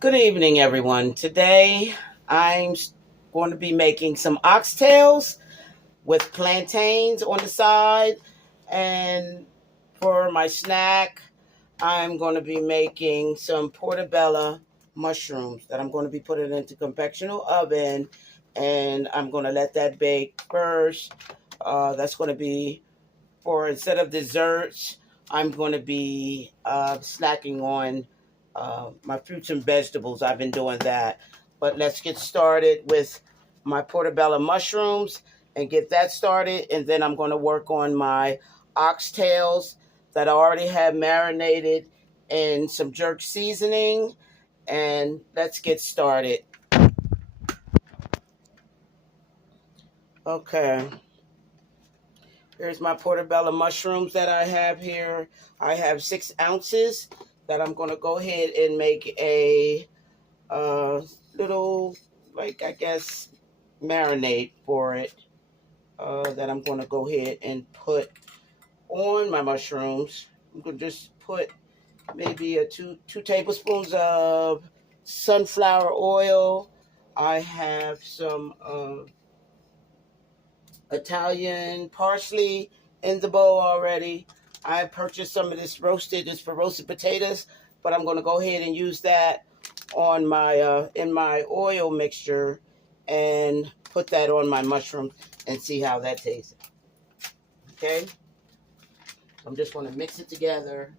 Good evening, everyone. Today I'm going to be making some oxtails with plantains on the side. And for my snack, I'm going to be making some portobello mushrooms that I'm going to be putting into convectional oven. And I'm going to let that bake first. That's going to be for instead of desserts, I'm going to be snacking on my fruits and vegetables. I've been doing that. But let's get started with my portobello mushrooms and get that started. And then I'm going to work on my oxtails that I already have marinated in some jerk seasoning. And let's get started. Okay. Here's my portobello mushrooms that I have here. I have 6 ounces that I'm going to go ahead and make a little, like, I guess, marinade for it that I'm going to go ahead and put on my mushrooms. I'm going to just put maybe two tablespoons of sunflower oil. I have some Italian parsley in the bowl already. I purchased some of this roasted. It's for roasted potatoes, but I'm going to go ahead and use that on my in my oil mixture and put that on my mushrooms and see how that tastes. Okay, I'm just going to mix it together,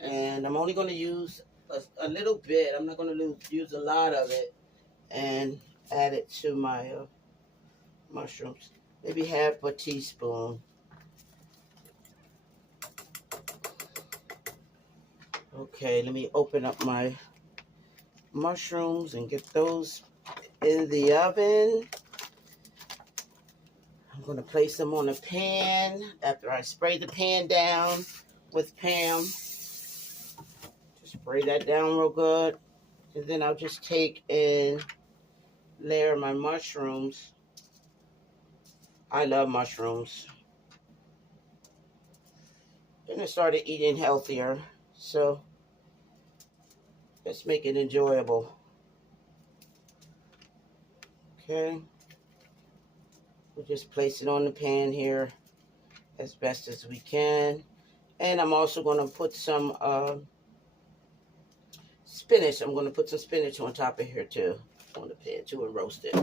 and I'm only going to use a little bit. I'm not going to use a lot of it, and add it to my mushrooms. Maybe half a teaspoon. Okay, let me open up my mushrooms and get those in the oven. I'm going to place them on a pan after I spray the pan down with Pam. Just spray that down real good. And then I'll just take and layer my mushrooms. I love mushrooms. And I started eating healthier, so let's make it enjoyable. Okay. We'll just place it on the pan here as best as we can. And I'm also going to put some spinach. I'm going to put some spinach on top of here too, on the pan too, and roast it.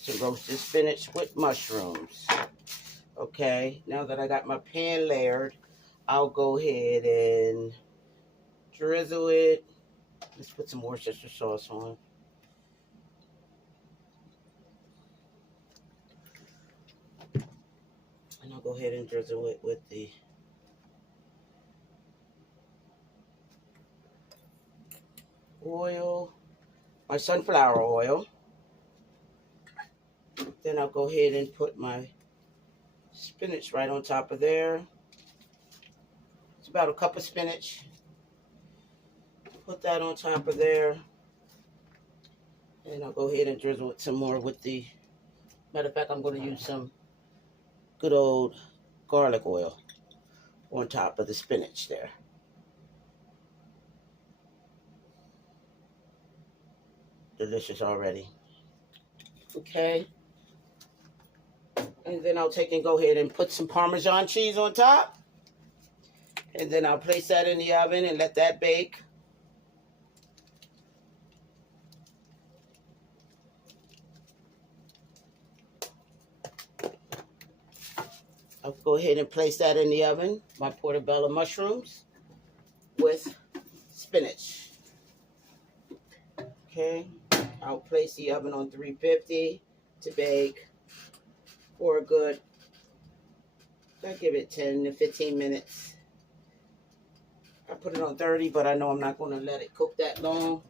Some roasted spinach with mushrooms. Okay, now that I got my pan layered, I'll go ahead and drizzle it. Let's put some Worcestershire sauce on. And I'll go ahead and drizzle it with the oil, my sunflower oil. Then I'll go ahead and put my spinach right on top of there. It's about a cup of spinach. Put that on top of there. And I'll go ahead and drizzle it some more with the, matter of fact, I'm going to use some good old garlic oil on top of the spinach there. Delicious already. Okay. And then I'll take and go ahead and put some Parmesan cheese on top. And then I'll place that in the oven and let that bake. I'll go ahead and place that in the oven, my portobello mushrooms with spinach. Okay, I'll place the oven on 350 to bake for a good, I'll give it 10 to 15 minutes. I put it on 30, but I know I'm not going to let it cook that long.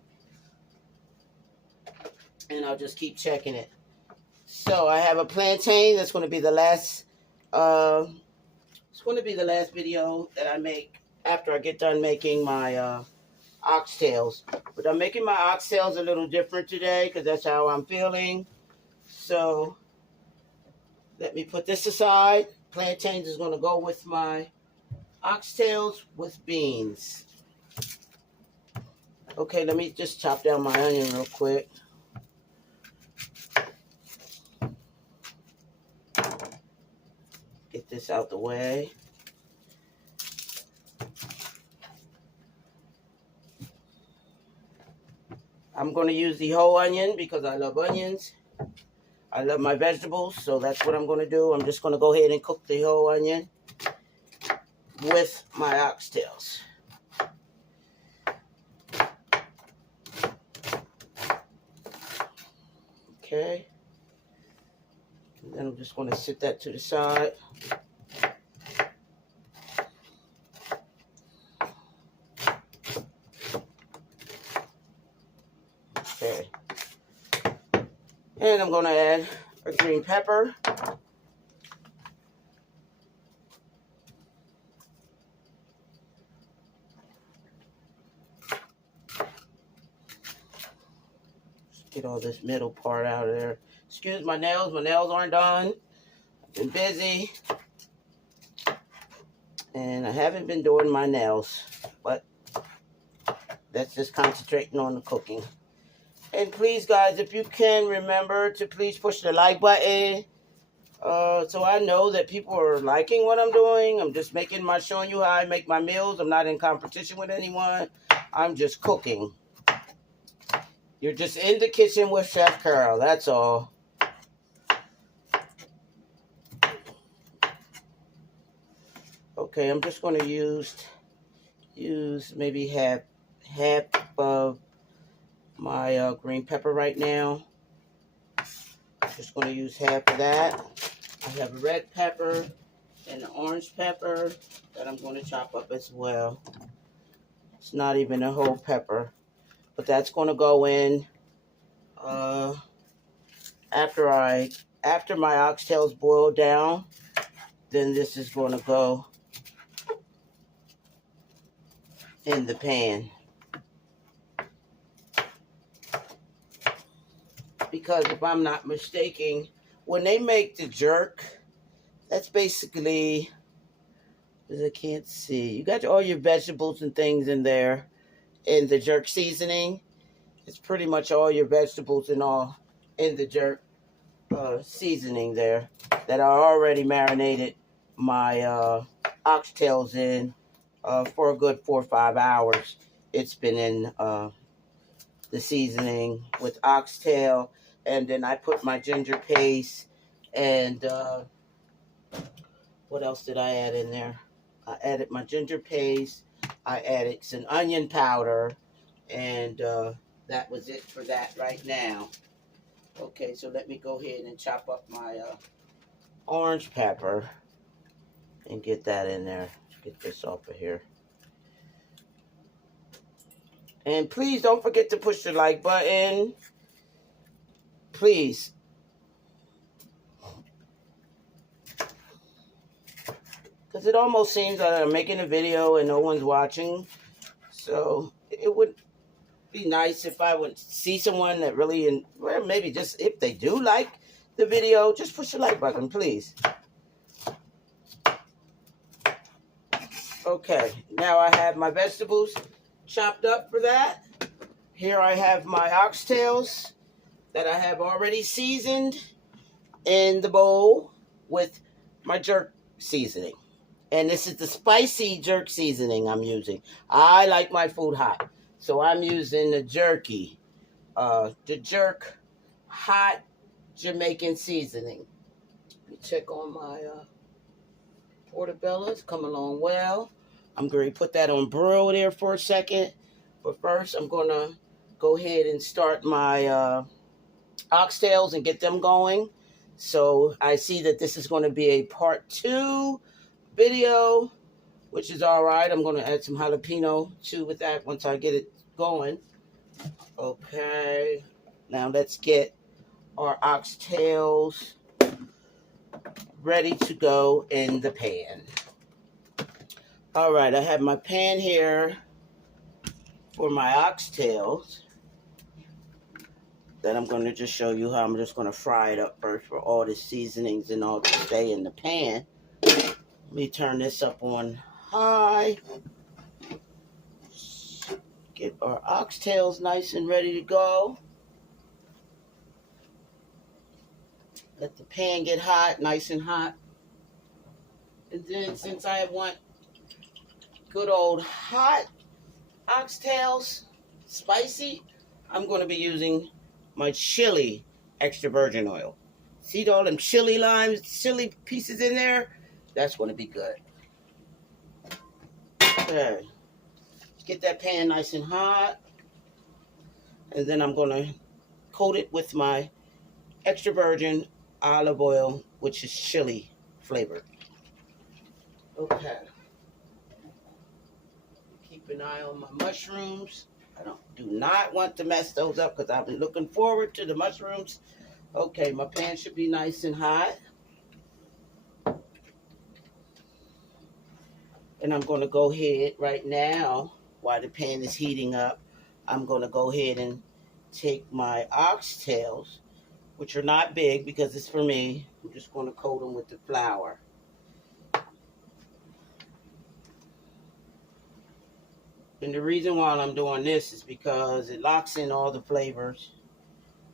And I'll just keep checking it. So I have a plantain. That's going to be the last, it's going to be the last video that I make after I get done making my oxtails. But I'm making my oxtails a little different today because that's how I'm feeling. So let me put this aside. Plantains is going to go with my oxtails with beans. Okay, let me just chop down my onion real quick. Get this out the way. I'm going to use the whole onion because I love onions. I love my vegetables, so that's what I'm going to do. I'm just going to go ahead and cook the whole onion with my oxtails. Okay. And then I'm just going to set that to the side. Okay. And I'm going to add a green pepper. Get all this middle part out of there. Excuse my nails. My nails aren't done. I've been busy. And I haven't been doing my nails. But that's just concentrating on the cooking. And please, guys, if you can, remember to please push the like button. So I know that people are liking what I'm doing. I'm just showing you how I make my meals. I'm not in competition with anyone. I'm just cooking. You're just in the kitchen with Chef Carol. That's all. Okay, I'm just going to use maybe half of my green pepper right now. Just going to use half of that. I have a red pepper and an orange pepper that I'm going to chop up as well. It's not even a whole pepper, but that's going to go in after my oxtails boil down. Then this is going to go in the pan. Because if I'm not mistaken, when they make the jerk, that's basically, as I can't see, you got all your vegetables and things in there in the jerk seasoning. It's pretty much all your vegetables and all in the jerk seasoning there that I already marinated my oxtails in for a good 4 or 5 hours. It's been in the seasoning with oxtail, and then I put my ginger paste and what else did I add in there? I added my ginger paste, I added some onion powder, and that was it for that right now. Okay, so let me go ahead and chop up my orange pepper and get that in there. Let's get this off of here. And please don't forget to push the like button. Please. Because it almost seems that I'm making a video and no one's watching. So it would be nice if I would see someone that really, well, maybe just if they do like the video, just push the like button, please. Okay, now I have my vegetables chopped up for that. Here I have my oxtails that I have already seasoned in the bowl with my jerk seasoning. And this is the spicy jerk seasoning I'm using. I like my food hot. So I'm using the jerk hot Jamaican seasoning. Let me check on my Portabella. It's coming along well. I'm going to put that on broil there for a second. But first, I'm going to go ahead and start my oxtails and get them going. So I see that this is going to be a part 2 video, which is all right. I'm going to add some jalapeno too with that once I get it going. Okay, now let's get our oxtails ready to go in the pan. All right, I have my pan here for my oxtails that I'm going to just show you how I'm just going to fry it up first for all the seasonings and all to stay in the pan. Let me turn this up on high. Get our oxtails nice and ready to go. Let the pan get hot, nice and hot. And then since I want good old hot oxtails, spicy, I'm going to be using my chili extra virgin oil. See all them chili limes, chili pieces in there? That's going to be good. Okay. Get that pan nice and hot. And then I'm going to coat it with my extra virgin olive oil, which is chili flavored. Okay. Keep an eye on my mushrooms. I do not want to mess those up because I've been looking forward to the mushrooms. Okay, my pan should be nice and hot. And I'm going to go ahead right now, while the pan is heating up, I'm going to go ahead and take my oxtails, which are not big because it's for me. I'm just going to coat them with the flour. And the reason why I'm doing this is because it locks in all the flavors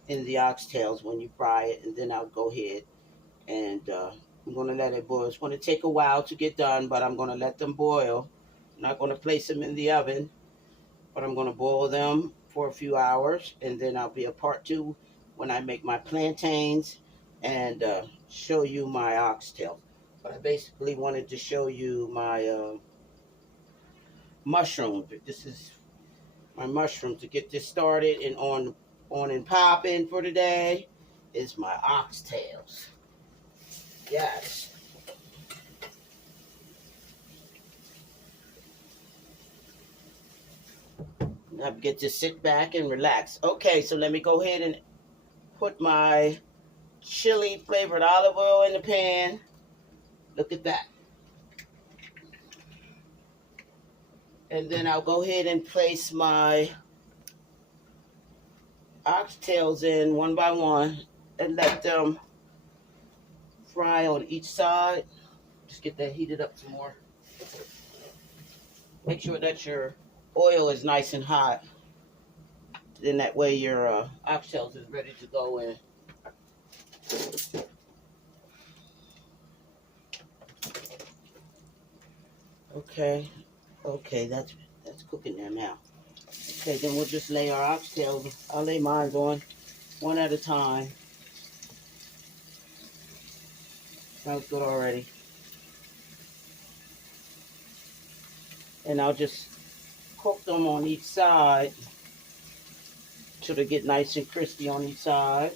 in the oxtails when you fry it. And then I'll go ahead and I'm going to let it boil. It's going to take a while to get done, but I'm going to let them boil. I'm not going to place them in the oven, but I'm going to boil them for a few hours. And then I'll be a part two when I make my plantains and show you my oxtail. But I basically wanted to show you my mushrooms. This is my mushrooms to get this started and on and popping for today is my oxtails. Yes. Now get to sit back and relax. Okay, so let me go ahead and put my chili flavored olive oil in the pan. Look at that. And then I'll go ahead and place my oxtails in one by one and let them fry on each side. Just get that heated up some more. Make sure that your oil is nice and hot. Then that way your oxtails is ready to go in. Okay. Okay, that's cooking there now. Okay, then we'll just lay our oxtails. I'll lay mine on one at a time. Sounds good already. And I'll just cook them on each side till they get nice and crispy on each side.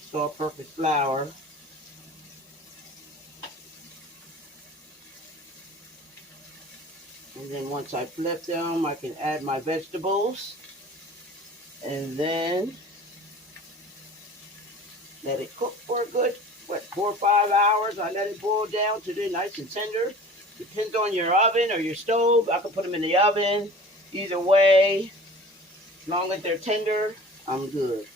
It's all perfect flour. And then once I flip them, I can add my vegetables. And then let it cook for a good, 4 or 5 hours. I let it boil down till they're nice and tender. Depends on your oven or your stove. I can put them in the oven. Either way, as long as they're tender, I'm good.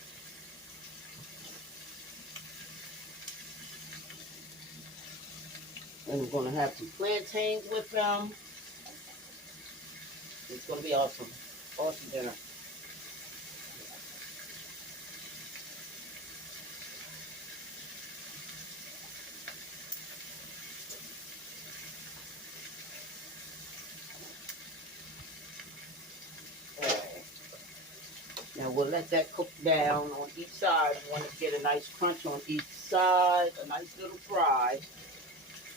And we're going to have some plantains with them. It's going to be awesome. Awesome dinner. Okay. Now we'll let that cook down on each side. You want to get a nice crunch on each side, a nice little fry.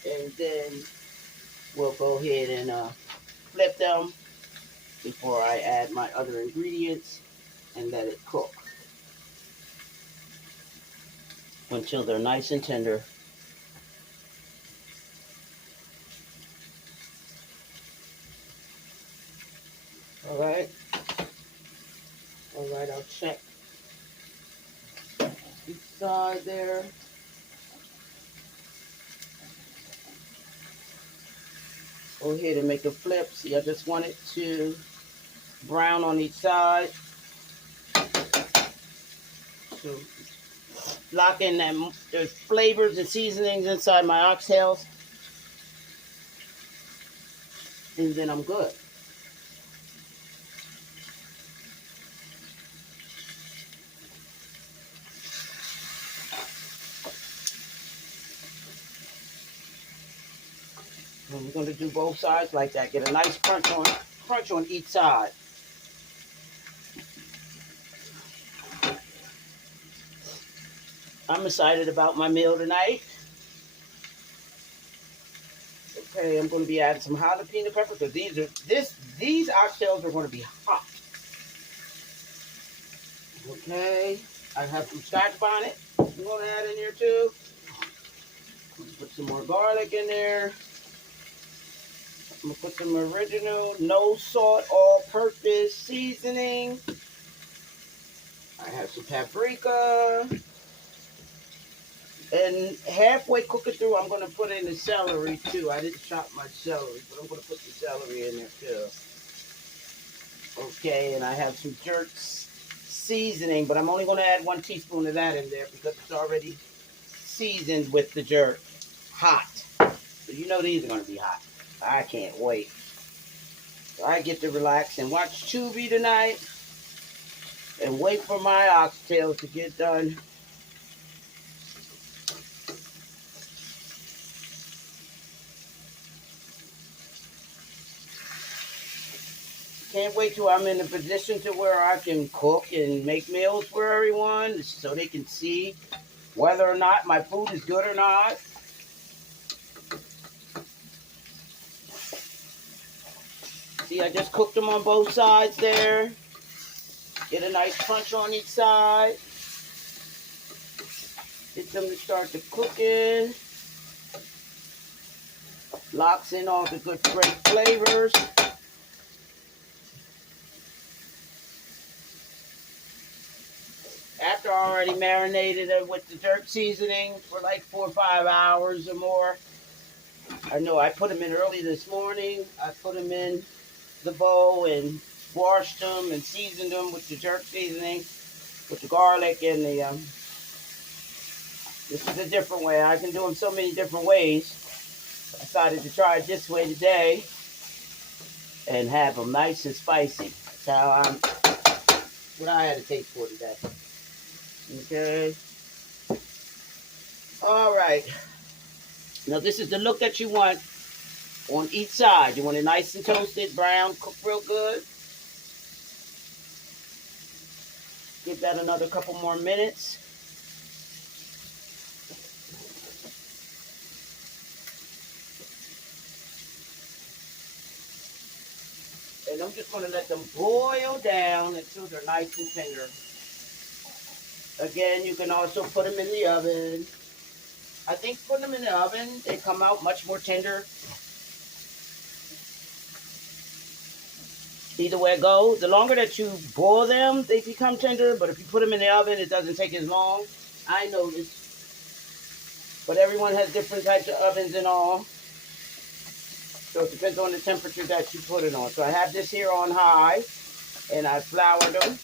And then we'll go ahead and flip them before I add my other ingredients and let it cook until they're nice and tender. All right, I'll check each side there. Go ahead and make a flip. See, I just want it to brown on each side. So lock in them, the flavors and seasonings inside my oxtails. And then I'm good. And we're going to do both sides like that. Get a nice crunch on each side. I'm excited about my meal tonight. Okay, I'm going to be adding some jalapeno pepper because these oxtails are going to be hot. Okay, I have some Scotch bonnet I'm going to add in here too. Put some more garlic in there. I'm going to put some original, no salt, all-purpose seasoning. I have some paprika. And halfway cooking through, I'm going to put in the celery too. I didn't chop my celery, but I'm going to put the celery in there too. Okay, and I have some jerk seasoning, but I'm only going to add 1 teaspoon of that in there because it's already seasoned with the jerk. Hot. So you know these are going to be hot. I can't wait. So I get to relax and watch Tubi tonight and wait for my oxtails to get done. Can't wait till I'm in a position to where I can cook and make meals for everyone so they can see whether or not my food is good or not. See, I just cooked them on both sides there. Get a nice crunch on each side. Get them to start to cooking. Locks in all the good, great flavors. After I already marinated it with the jerk seasoning for like 4 or 5 hours or more. I know I put them in early this morning. I put them in the bowl and washed them and seasoned them with the jerk seasoning, with the garlic and the, this is a different way. I can do them so many different ways. I decided to try it this way today and have them nice and spicy. That's how what I had to taste for today. Okay. All right. Now this is the look that you want on each side. You want it nice and toasted, brown, cooked real good. Give that another couple more minutes. And I'm just going to let them boil down until they're nice and tender. Again, you can also put them in the oven. I think putting them in the oven, they come out much more tender. Either way it goes. The longer that you boil them, they become tender. But if you put them in the oven, it doesn't take as long. I noticed. But everyone has different types of ovens and all. So it depends on the temperature that you put it on. So I have this here on high. And I floured them.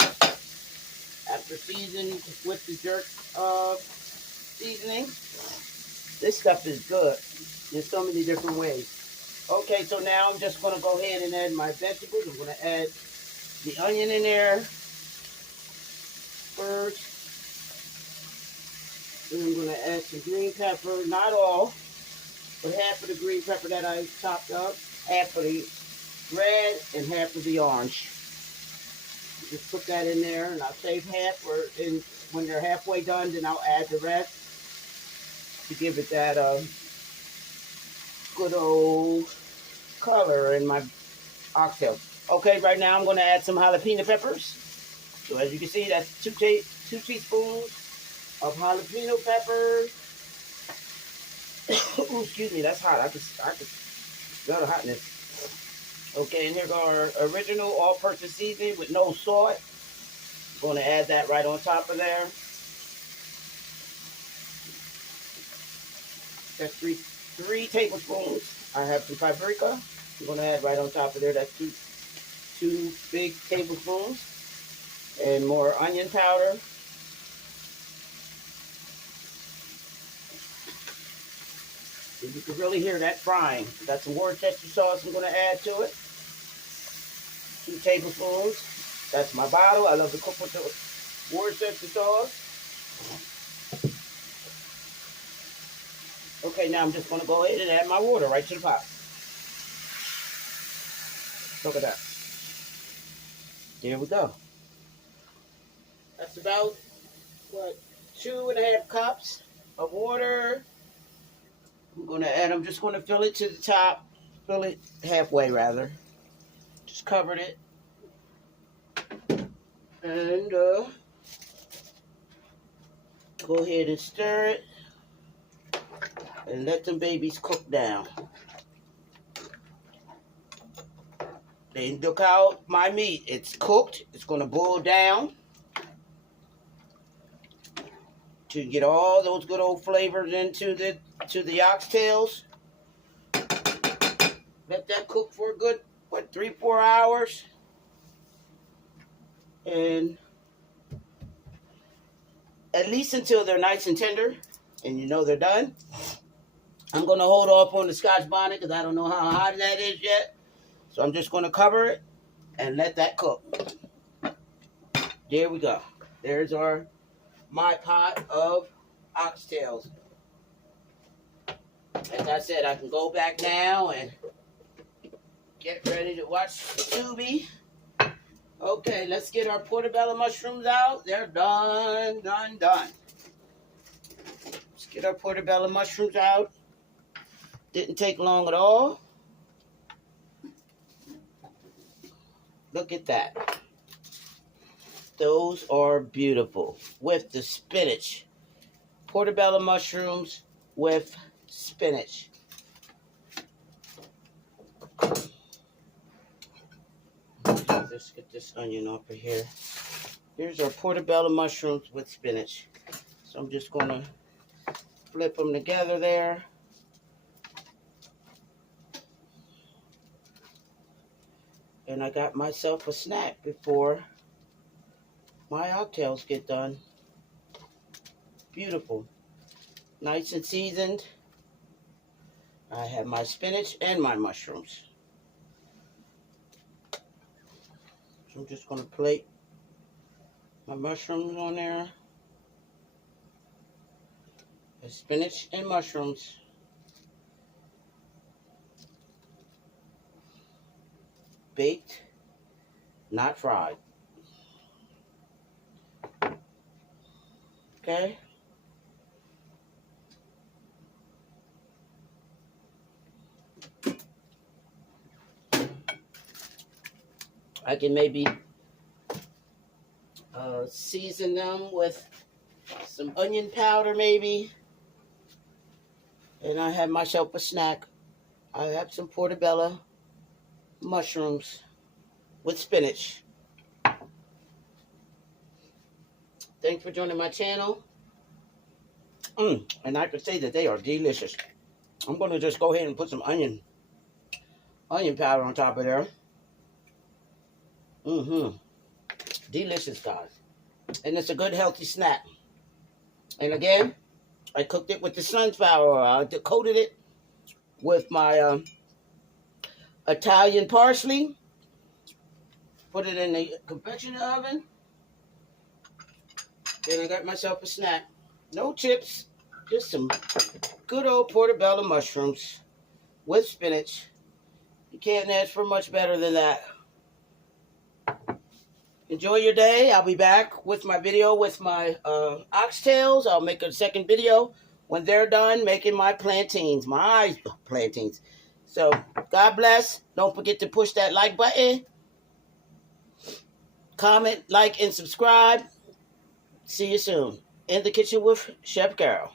After seasoning with the jerk seasoning. This stuff is good. There's so many different ways. Okay, so now I'm just going to go ahead and add my vegetables. I'm going to add the onion in there first. And I'm going to add some green pepper. Not all, but half of the green pepper that I chopped up. Half of the red and half of the orange. Just put that in there, and I'll save half. When they're halfway done, then I'll add the rest to give it that good old color in my oxtail. Okay, right now I'm going to add some jalapeno peppers. So as you can see, that's 2 teaspoons of jalapeno peppers. Ooh, excuse me, that's hot. I could smell the hotness. Okay, and here go our original all-purpose seasoning with no salt. I'm going to add that right on top of there. That's three tablespoons. I have some paprika. I'm going to add right on top of there. That's two big tablespoons. And more onion powder. And you can really hear that frying. Got some Worcestershire sauce I'm going to add to it. 2 tablespoons. That's my bottle. I love to cook with the Worcestershire sauce. Okay, now I'm just going to go ahead and add my water right to the pot. Look at that. There we go. That's about, what, 2.5 cups of water. I'm just gonna fill it to the top. Fill it halfway, rather. Just covered it. And go ahead and stir it. And let them babies cook down. Then look out my meat. It's cooked. It's gonna boil down to get all those good old flavors into the oxtails. Let that cook for a good, what, 3-4 hours. And at least until they're nice and tender and you know they're done. I'm going to hold off on the Scotch bonnet because I don't know how hot that is yet. So I'm just going to cover it and let that cook. There we go. There's my pot of oxtails. Like I said, I can go back now and get ready to watch Tubi. Okay, let's get our portobello mushrooms out. They're done. Let's get our portobello mushrooms out. Didn't take long at all. Look at that. Those are beautiful. With the spinach. Portobello mushrooms with spinach. Let's get this onion off of here. Here's our portobello mushrooms with spinach. So I'm just going to flip them together there. And I got myself a snack before my oxtails get done. Beautiful. Nice and seasoned. I have my spinach and my mushrooms. So I'm just going to plate my mushrooms on there. The spinach and mushrooms. Baked, not fried. Okay. I can maybe season them with some onion powder maybe. And I have myself a snack. I have some portobello mushrooms with spinach. Thanks for joining my channel. And I could say that they are delicious. I'm going to just go ahead and put some onion powder on top of there. Delicious, guys. And it's a good healthy snack. And again, I cooked it with the sunflower oil. I coated it with my Italian parsley. Put it in the convection oven. Then I got myself a snack. No chips, just some good old portobello mushrooms with spinach. You can't ask for much better than that. Enjoy your day. I'll be back with my video with my oxtails. I'll make a second video when they're done making my plantains. So, God bless. Don't forget to push that like button. Comment, like, and subscribe. See you soon. In the kitchen with Chef Carol.